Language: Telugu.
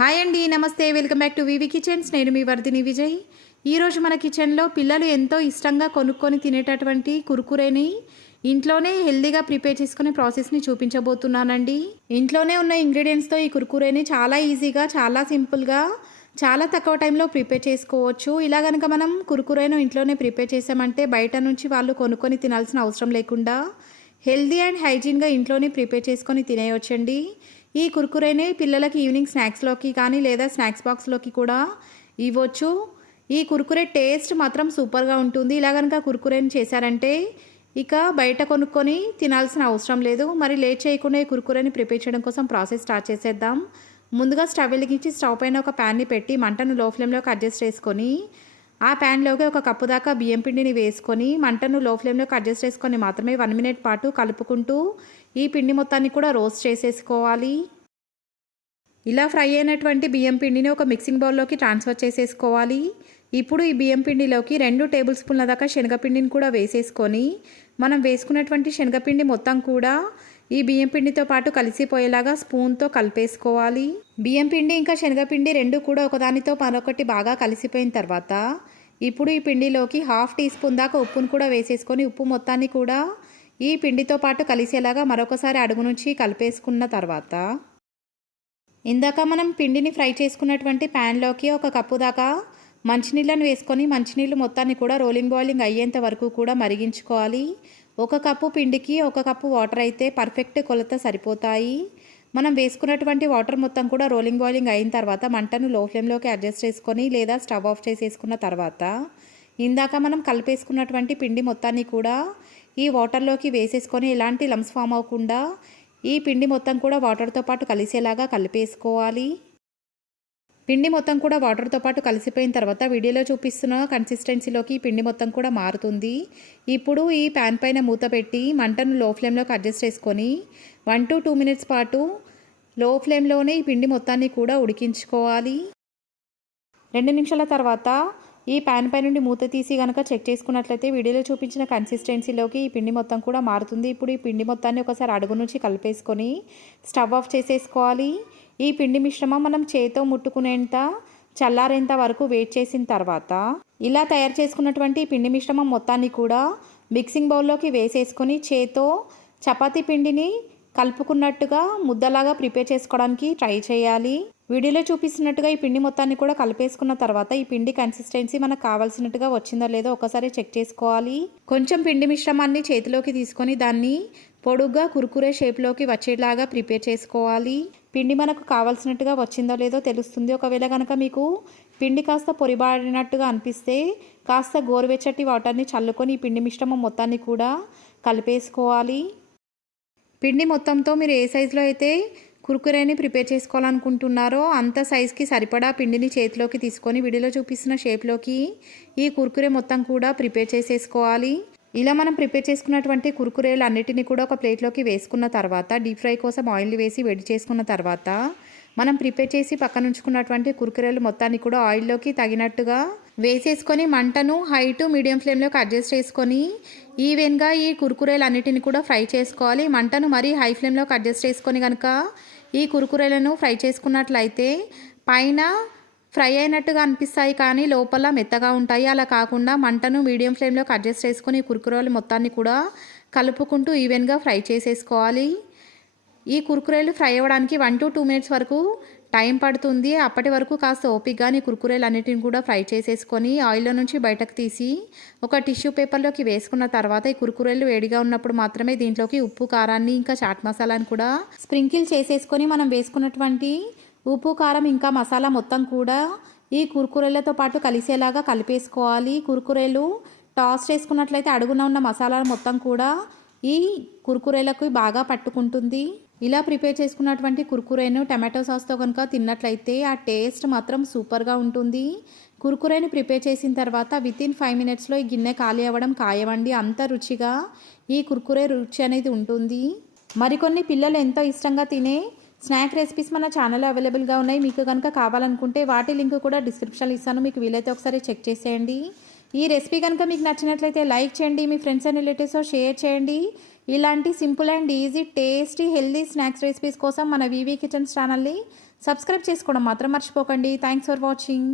హాయ్ అండి, నమస్తే. Welcome back to Vivi kitchens. నేను మీ వర్ధిని విజయ్. ఈరోజు మన కిచెన్లో పిల్లలు ఎంతో ఇష్టంగా కొనుక్కొని తినేటటువంటి కుర్కురేని ఇంట్లోనే హెల్దీగా ప్రిపేర్ చేసుకునే ప్రాసెస్ని చూపించబోతున్నానండి. ఇంట్లోనే ఉన్న ఇంగ్రీడియంట్స్తో ఈ కుర్కురేని చాలా ఈజీగా, చాలా సింపుల్గా, చాలా తక్కువ టైంలో ప్రిపేర్ చేసుకోవచ్చు. ఇలా కనుక మనం కుర్కురేను ఇంట్లోనే ప్రిపేర్ చేసామంటే బయట నుంచి వాళ్ళు కొనుక్కొని తినాల్సిన అవసరం లేకుండా హెల్దీ అండ్ హైజీన్గా ఇంట్లోనే ప్రిపేర్ చేసుకొని తినేయొచ్చండి. ఈ కుర్కురేని పిల్లలకి ఈవినింగ్ స్నాక్స్లోకి కానీ లేదా స్నాక్స్ బాక్స్లోకి కూడా ఇవ్వచ్చు. ఈ కుర్కురే టేస్ట్ మాత్రం సూపర్గా ఉంటుంది. ఇలా కనుక కుర్కురేని చేశారంటే ఇక బయట కొనుక్కొని తినాల్సిన అవసరం లేదు. మరి లేట్ చేయకుండా ఈ కుర్కురేని ప్రిపేర్ చేయడం కోసం ప్రాసెస్ స్టార్ట్ చేసేద్దాం. ముందుగా స్టవ్ వెలిగించి స్టవ్ పైన ఒక ప్యాన్ని పెట్టి మంటను లో ఫ్లేమ్లోకి అడ్జస్ట్ చేసుకొని ఆ ప్యాన్లోకి ఒక కప్పు దాకా బియ్యం పిండిని వేసుకొని మంటను లో ఫ్లేమ్లోకి అడ్జస్ట్ చేసుకొని మాత్రమే 1 మినిట్ పాటు కలుపుకుంటూ ఈ పిండి మొత్తాన్ని కూడా రోస్ట్ చేసేసుకోవాలి. ఇలా ఫ్రై అయినటువంటి బియ్యం పిండిని ఒక మిక్సింగ్ బౌల్లోకి ట్రాన్స్ఫర్ చేసేసుకోవాలి. ఇప్పుడు ఈ బియ్యం పిండిలోకి 2 టేబుల్ స్పూన్ల దాకా శనగపిండిని కూడా వేసేసుకొని మనం వేసుకున్నటువంటి శనగపిండి మొత్తం కూడా ఈ బియ్యం పిండితో పాటు కలిసిపోయేలాగా స్పూన్తో కలిపేసుకోవాలి. బియ్యం పిండి ఇంకా శనగపిండి రెండు కూడా ఒకదానితో మరొకటి బాగా కలిసిపోయిన తర్వాత ఇప్పుడు ఈ పిండిలోకి 1/2 టీ స్పూన్ దాకా ఉప్పును కూడా వేసేసుకొని ఉప్పు మొత్తాన్ని కూడా ఈ పిండితో పాటు కలిసేలాగా మరొకసారి అడుగు నుంచి కలిపేసుకున్న తర్వాత ఇందాక మనం పిండిని ఫ్రై చేసుకున్నటువంటి ప్యాన్లోకి ఒక కప్పు దాకా మంచినీళ్ళను వేసుకొని మంచినీళ్ళు మొత్తాన్ని కూడా రోలింగ్ బాయిలింగ్ అయ్యేంత వరకు కూడా మరిగించుకోవాలి. 1 కప్పు పిండికి 1 కప్పు వాటర్ అయితే పర్ఫెక్ట్ కొలత సరిపోతాయి. మనం వేసుకున్నటువంటి వాటర్ మొత్తం కూడా రోలింగ్ బాయిలింగ్ అయిన తర్వాత మంటను లో ఫ్లేమ్లోకి అడ్జస్ట్ చేసుకొని లేదా స్టవ్ ఆఫ్ చేసేసుకున్న తర్వాత ఇందాక మనం కలిపేసుకున్నటువంటి పిండి మొత్తాన్ని కూడా ఈ వాటర్లోకి వేసేసుకొని ఎలాంటి లమ్స్ ఫామ్ అవ్వకుండా ఈ పిండి మొత్తం కూడా వాటర్తో పాటు కలిసేలాగా కలిపేసుకోవాలి. పిండి మొత్తం కూడా వాటర్తో పాటు కలిసిపోయిన తర్వాత వీడియోలో చూపిస్తున్న కన్సిస్టెన్సీలోకి ఈ పిండి మొత్తం కూడా మారుతుంది. ఇప్పుడు ఈ ప్యాన్ పైన మూత పెట్టి మంటను లో ఫ్లేమ్లోకి అడ్జస్ట్ చేసుకొని 1 to 2 మినిట్స్ పాటు లో ఫ్లేమ్లోనే ఈ పిండి మొత్తాన్ని కూడా ఉడికించుకోవాలి. 2 నిమిషాల తర్వాత ఈ ప్యాన్ పై నుండి మూత తీసి కనుక చెక్ చేసుకున్నట్లయితే వీడియోలో చూపించిన కన్సిస్టెన్సీలోకి ఈ పిండి మొత్తం కూడా మారుతుంది. ఇప్పుడు ఈ పిండి మొత్తాన్ని ఒకసారి అడుగు నుంచి కలిపేసుకొని స్టవ్ ఆఫ్ చేసేసుకోవాలి. ఈ పిండి మిశ్రమం మనం చేతితో ముట్టుకునేంత చల్లారేంత వరకు వెయిట్ చేసిన తర్వాత ఇలా తయారు చేసుకున్నటువంటి పిండి మిశ్రమం మొత్తాన్ని కూడా మిక్సింగ్ బౌల్లోకి వేసేసుకొని చేతితో చపాతీ పిండిని కలుపుకున్నట్టుగా ముద్దలాగా ప్రిపేర్ చేసుకోవడానికి ట్రై చేయాలి. వీడియోలో చూపిస్తున్నట్టుగా ఈ పిండి మొత్తాన్ని కూడా కలిపేసుకున్న తర్వాత ఈ పిండి కన్సిస్టెన్సీ మనకు కావాల్సినట్టుగా వచ్చిందో లేదో ఒకసారి చెక్ చేసుకోవాలి. కొంచెం పిండి మిశ్రమాన్ని చేతిలోకి తీసుకొని దాన్ని పొడుగ్గా కుర్కురే షేప్లోకి వచ్చేలాగా ప్రిపేర్ చేసుకోవాలి. పిండి మనకు కావాల్సినట్టుగా వచ్చిందో లేదో తెలుస్తుంది. ఒకవేళ కనుక మీకు పిండి కాస్త పొరిబారినట్టుగా అనిపిస్తే కాస్త గోరువెచ్చటి వాటర్ని చల్లుకొని ఈ పిండి మిశ్రమం మొత్తాన్ని కూడా కలిపేసుకోవాలి. పిండి మొత్తంతో మీరు ఏ సైజులో అయితే కుర్కురేని ప్రిపేర్ చేసుకోవాలనుకుంటున్నారో అంత సైజుకి సరిపడా పిండిని చేతిలోకి తీసుకొని వీడియోలో చూపిస్తున్న షేప్లోకి ఈ కుర్కురే మొత్తం కూడా ప్రిపేర్ చేసేసుకోవాలి. ఇలా మనం ప్రిపేర్ చేసుకున్నటువంటి కుర్కురేలు అన్నిటిని కూడా ఒక ప్లేట్లోకి వేసుకున్న తర్వాత డీప్ ఫ్రై కోసం ఆయిల్ వేసి వేడి చేసుకున్న తర్వాత మనం ప్రిపేర్ చేసి పక్కన ఉంచుకున్నటువంటి కుర్కురేలు మొత్తాన్ని కూడా ఆయిల్లోకి తగినట్టుగా వేసేసుకొని మంటను హై టు మీడియం ఫ్లేమ్లోకి అడ్జస్ట్ చేసుకొని ఈవెన్గా ఈ కుర్కురేలు అన్నిటిని కూడా ఫ్రై చేసుకోవాలి. మంటను మరీ హై ఫ్లేమ్లోకి అడ్జస్ట్ చేసుకొని కనుక ఈ కుర్కురేలను ఫ్రై చేసుకున్నట్లయితే పైన ఫ్రై అయినట్టుగా అనిపిస్తాయి కానీ లోపల మెత్తగా ఉంటాయి. అలా కాకుండా మంటను మీడియం ఫ్లేమ్లోకి అడ్జస్ట్ చేసుకొని ఈ కుర్కురేలు మొత్తాన్ని కూడా కలుపుకుంటూ ఈవెన్గా ఫ్రై చేసేసుకోవాలి. ఈ కుర్కురేలు ఫ్రై అవ్వడానికి 1 to 2 మినిట్స్ వరకు టైం పడుతుంది. అప్పటి వరకు కాస్త ఓపికగా ఈ కుర్కురేలు అన్నిటిని కూడా ఫ్రై చేసేసుకొని ఆయిల్లో నుంచి బయటకు తీసి ఒక టిష్యూ పేపర్లోకి వేసుకున్న తర్వాత ఈ కుర్కురేలు వేడిగా ఉన్నప్పుడు మాత్రమే దీంట్లోకి ఉప్పు, కారాన్ని ఇంకా చాట్ మసాలాని కూడా స్ప్రింకిల్ చేసేసుకొని మనం వేసుకున్నటువంటి ఉప్పు, కారం ఇంకా మసాలా మొత్తం కూడా ఈ కుర్కురేలతో పాటు కలిసేలాగా కలిపేసుకోవాలి. కుర్కురేలు టాస్ చేసుకున్నట్లయితే అడుగున ఉన్న మసాలా మొత్తం కూడా ఈ కుర్కురేలకు బాగా పట్టుకుంటుంది. ఇలా ప్రిపేర్ చేసుకున్నటువంటి కుర్కురేను టమాటో సాస్తో కనుక తిన్నట్లయితే ఆ టేస్ట్ మాత్రం సూపర్గా ఉంటుంది. కుర్కురేని ప్రిపేర్ చేసిన తర్వాత వితిన్ 5 మినిట్స్లో ఈ గిన్నె ఖాళీ అవ్వడం ఖాయమండి. అంత రుచిగా ఈ కుర్కురే రుచి అనేది ఉంటుంది. మరికొన్ని పిల్లలు ఎంతో ఇష్టంగా తినే స్నాక్ రెసిపీస్ మన ఛానల్లో అవైలబుల్గా ఉన్నాయి. మీకు కనుక కావాలనుకుంటే వాటి లింక్ కూడా డిస్క్రిప్షన్లో ఇస్తాను. మీకు వీలైతే ఒకసారి చెక్ చేసేయండి. ఈ రెసిపీ కనుక మీకు నచ్చినట్లయితే లైక్ చేయండి, మీ ఫ్రెండ్స్ అండ్ రిలేటివ్స్తో షేర్ చేయండి. ఇలాంటి simple and easy tasty healthy snacks recipes కోసం మన వివి కిచెన్స్ ఛానల్ని సబ్స్క్రైబ్ చేసుకోవడం మాత్రం మర్చిపోకండి. Thanks for watching.